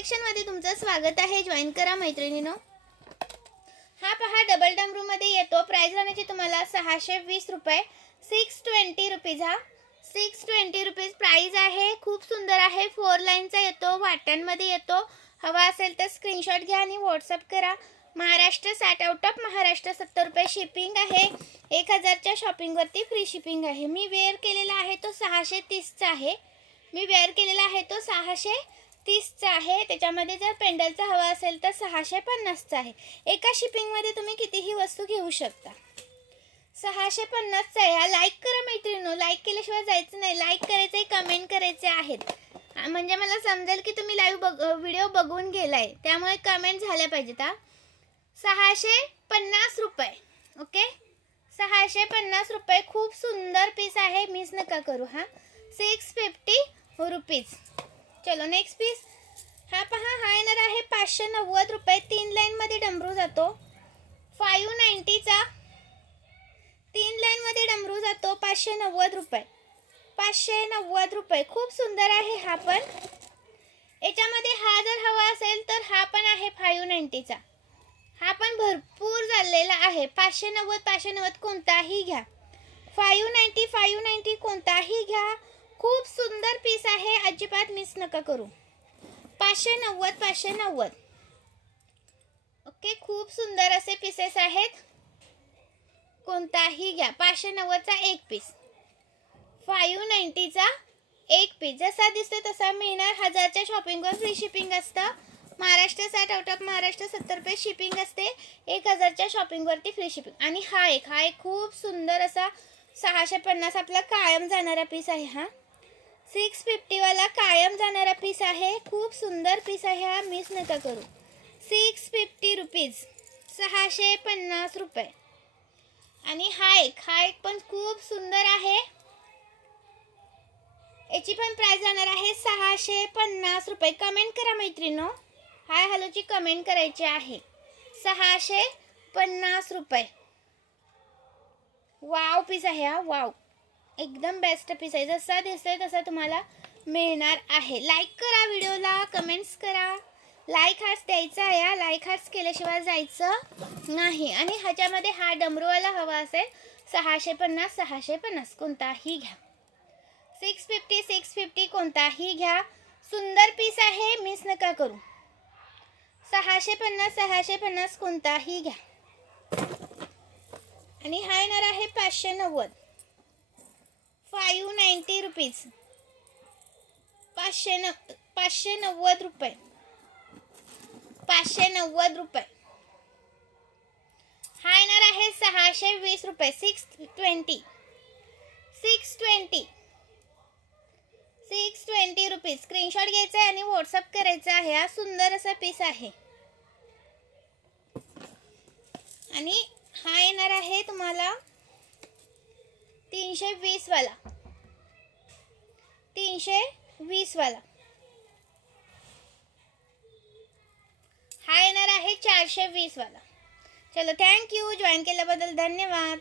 Collection मध्ये तुमचं स्वागत आहे. जॉईन करा मैत्रिणींनो. हा पहा डबल डमरू मध्ये येतो. प्राइस राहण्याची तुम्हाला 620 रुपये, 620 रुपीज. हा 620 रुपीज प्राइस आहे. खूप सुंदर आहे. 4 लाईनचा येतो, वाट्यांमध्ये येतो. हवा असेल तर स्क्रीनशॉट घ्या आणि व्हॉट्सअप करा. महाराष्ट्र 60 आउट ऑफ महाराष्ट्र 70 रुपये शिपिंग आहे. 1000च्या शॉपिंग वरती फ्री शिपिंग आहे. मी वेअर केलेला आहे तो 630चा आहे. मी वेअर केलेला आहे तो 630चा आहे. त्याच्यामध्ये जर पेंडलचा हवा असेल तर 650चा आहे. एका शिपिंग मध्ये तुम्ही कितीही वस्तू घेऊ शकता. 650चा आहे. हा लाईक करा मैत्रिणींनो. लाईक केल्याशिवाय जायचं नाही. लाईक करायचे, कमेंट करायचे आहेत, म्हणजे मला समजेल की तुम्ही लाईव्ह व्हिडिओ बघून गेलाय. त्यामुळे कमेंट झाल्या पाहिजेत. 650 रुपये. ओके, 650 रुपये. खूप सुंदर पीस आहे, मिस नका करू. हा 650 रुपीज. चलो नेक्स्ट पीस. हा पहा, हा येणार आहे 590 रुपये. 3 लाईन मध्ये डमरू जातो. 590चा 3 लाईन मध्ये डमरू जातो. 590 रुपये. 590 रुपये. खूप सुंदर आहे हा पण. याच्यामध्ये हा जर हवा असेल तर हा पण आहे 590चा. हा पण भरपूर चाललेला आहे. 590 कोणताही घ्या. 590 कोणताही घ्या. खूप सुंदर पीस आहे, अजिबात मिस नका करू. 590. ओके, खूप सुंदर असे पीसेस आहेत. कोणताही घ्या. 590चा एक पीस, 590चा एक पीस. जसा दिसतो तसा मिळणार. 1000च्या शॉपिंगवर फ्री शिपिंग असतं. महाराष्ट्र 60 आउट ऑफ महाराष्ट्र 70 रुपये शिपिंग असते. 1000च्या शॉपिंगवरती फ्री शिपिंग. आणि हा एक खूप सुंदर असा 650 आपला कायम जाणारा पीस आहे. हा 650 वाला कायम जाणारा पीस आहे. खूप सुंदर पीस आहे हा, मिस नका करू. 650 रुपीज, 650 रुपये. आणि हा एक पण खूप सुंदर आहे. याची पण प्राइस जाणार आहे 650 रुपये. कमेंट करा मैत्रिणींनो. हाय हॅलोची कमेंट करायची आहे. 650 रुपये. वाव पीस आहे हा. वाव, एकदम बेस्ट पीस आहे. जसा दिसतोय तसा तुम्हाला मिळणार आहे. लाईक करा व्हिडिओला, कमेंट्स करा. लाईक हार्ट्स द्यायचा आहे. लाईक हार्ट्स केल्याशिवाय जायचं नाही. आणि ह्याच्यामध्ये हा डमरूवाला हवा असेल 650 कोणताही घ्या. 650 कोणताही घ्या. सुंदर पीस आहे, मिस नका करू. 650 कोणताही घ्या. आणि हा येणार आहे 590. 590 रुपीज. 590 रुपये. 590 रुपये. हा येणार आहे 620 रुपये. 620 रुपीज. स्क्रीनशॉट घ्यायचा आहे आणि व्हॉट्सअप करायचा आहे. हा सुंदर असा पीस आहे. आणि हा येणार आहे तुम्हाला 320 वाला. 320 वाला. हा येणार आहे 420 वाला. चलो थँक्यू. जॉईन केल्याबद्दल धन्यवाद.